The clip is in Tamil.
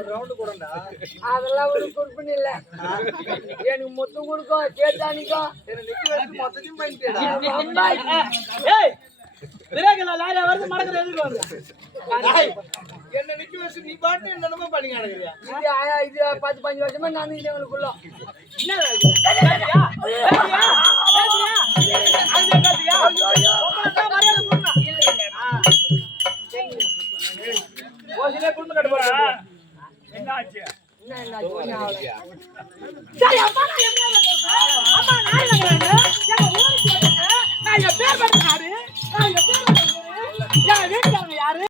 ஒரு ரவுண்டு கூடண்டா. அதெல்லாம் ஒரு குறிப்பிட்ட இல்ல. எனக்கு மொத்தம் கொடுக்கும் கேட்டானிக்கும் என்ன நிக்க வச்சு மொத்தத்தையும் பண்ணிட்டேடா. ஏய் பிரேக்ல லாரி வருது மடக்குற எதுக்கு வருது என்ன நிக்க வச்சு நீ பாட்டு என்னென்னமோ பண்ணி கிடக்குறியா? இது 10-15 வருஷமா நான் இதுங்களுக்குள்ள என்ன இது? பேசியா பேசியா பேசியா உங்களை மரியாதை கொடுங்க. ஓசிலே குடும்ப கட்ட போறா. என்னாச்சு? என்ன